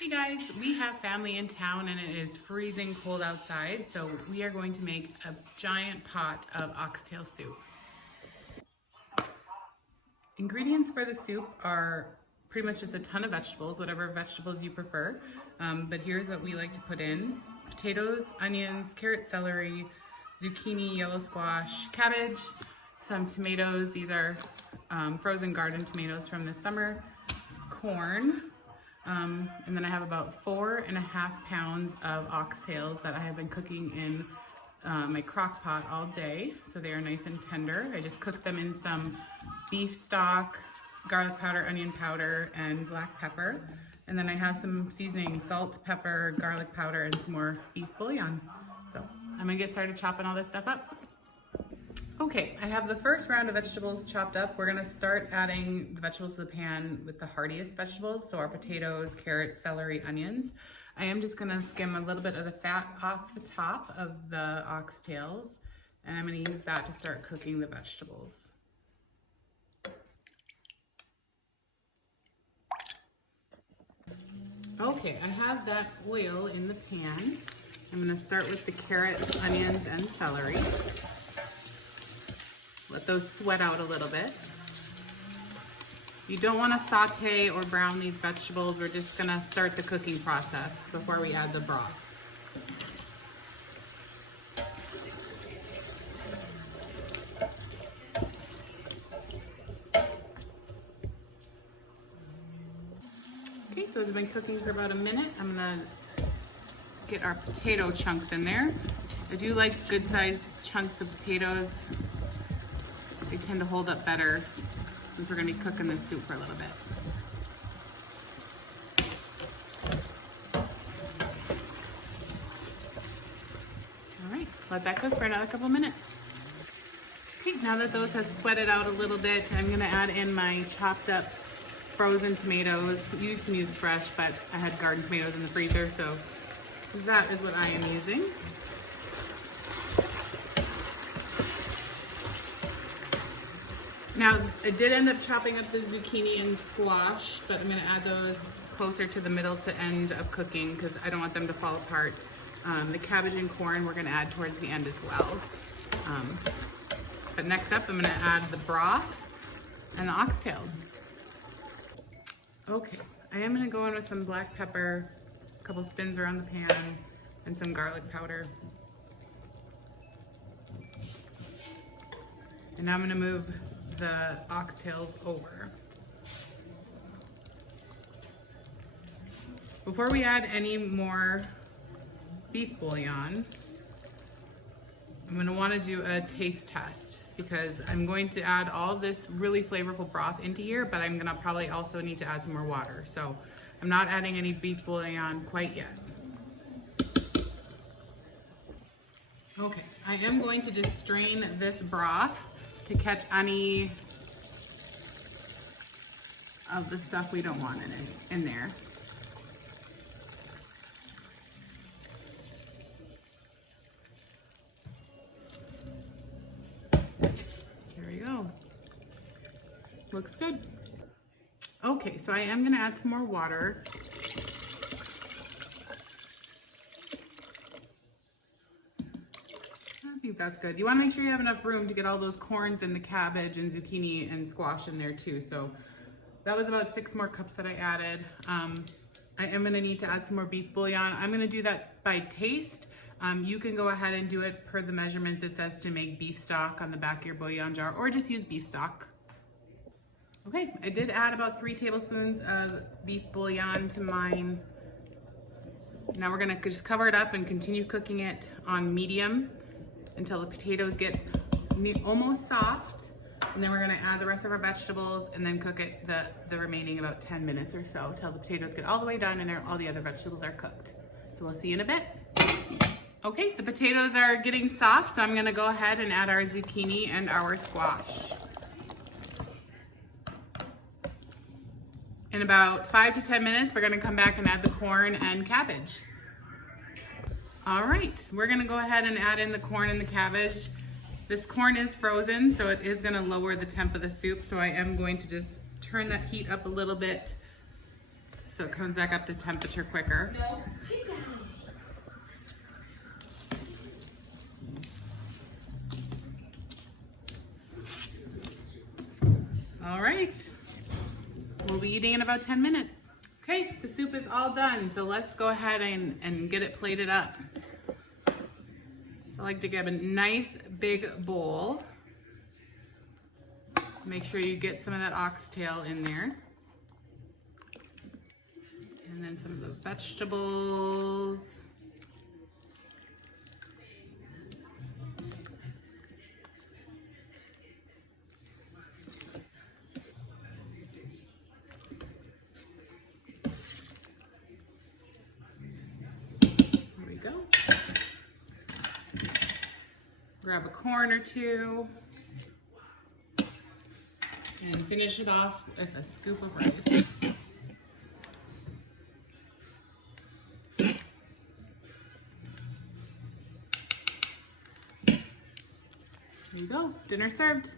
Hey guys, we have family in town and it is freezing cold outside, so we are going to make a giant pot of oxtail soup. Ingredients for the soup are pretty much just a ton of vegetables, whatever vegetables you prefer. But here's what we like to put in: potatoes, onions, carrot, celery, zucchini, yellow squash, cabbage, some tomatoes. These are frozen garden tomatoes from this summer, corn, and then I have about 4.5 pounds of oxtails that I have been cooking in my crock pot all day, so they are nice and tender. I just cooked them in some beef stock, garlic powder, onion powder, and black pepper. And then I have some seasoning: salt, pepper, garlic powder, and some more beef bouillon. So I'm gonna get started chopping all this stuff up. Okay, I have the first round of vegetables chopped up. We're gonna start adding the vegetables to the pan with the hardiest vegetables, so our potatoes, carrots, celery, onions. I am just gonna skim a little bit of the fat off the top of the oxtails, and I'm gonna use that to start cooking the vegetables. Okay, I have that oil in the pan. I'm gonna start with the carrots, onions, and celery. Let those sweat out a little bit. You don't want to saute or brown these vegetables. We're just gonna start the cooking process before we add the broth. Okay, so it's been cooking for about a minute. I'm gonna get our potato chunks in there. I do like good sized chunks of potatoes. They tend to hold up better since we're gonna be cooking this soup for a little bit. All right, let that cook for another couple minutes. Okay, now that those have sweated out a little bit, I'm gonna add in my chopped up frozen tomatoes. You can use fresh, but I had garden tomatoes in the freezer, so that is what I am using. Now, I did end up chopping up the zucchini and squash, but I'm gonna add those closer to the middle to end of cooking because I don't want them to fall apart. The cabbage and corn we're gonna add towards the end as well. But next up, I'm gonna add the broth and the oxtails. Okay, I am gonna go in with some black pepper, a couple spins around the pan, and some garlic powder. And now I'm gonna move the oxtails over. Before we add any more beef bouillon, I'm gonna wanna do a taste test because I'm going to add all this really flavorful broth into here, but I'm gonna probably also need to add some more water. So I'm not adding any beef bouillon quite yet. Okay, I am going to just strain this broth to catch any of the stuff we don't want in there. There we go. Looks good. Okay, so I am gonna add some more water. I think that's good. You want to make sure you have enough room to get all those corns and the cabbage and zucchini and squash in there too. So that was about 6 more cups that I added. I am going to need to add some more beef bouillon. I'm going to do that by taste. You can go ahead and do it per the measurements it says to make beef stock on the back of your bouillon jar, or just use beef stock. Okay, I did add about 3 tablespoons of beef bouillon to mine. Now we're going to just cover it up and continue cooking it on medium until the potatoes get almost soft, and then we're gonna add the rest of our vegetables and then cook it the remaining about 10 minutes or so till the potatoes get all the way done and all the other vegetables are cooked. So we'll see you in a bit. Okay, the potatoes are getting soft, so I'm gonna go ahead and add our zucchini and our squash. In about 5 to 10 minutes, we're gonna come back and add the corn and cabbage. All right, we're gonna go ahead and add in the corn and the cabbage. This corn is frozen, so it is gonna lower the temp of the soup, so I am going to just turn that heat up a little bit so it comes back up to temperature quicker. All right, we'll be eating in about 10 minutes. Okay, the soup is all done, so let's go ahead and get it plated up. So I like to get a nice big bowl. Make sure you get some of that oxtail in there. And then some of the vegetables. There we go. Grab a corn or two. And finish it off with a scoop of rice. There you go, dinner served.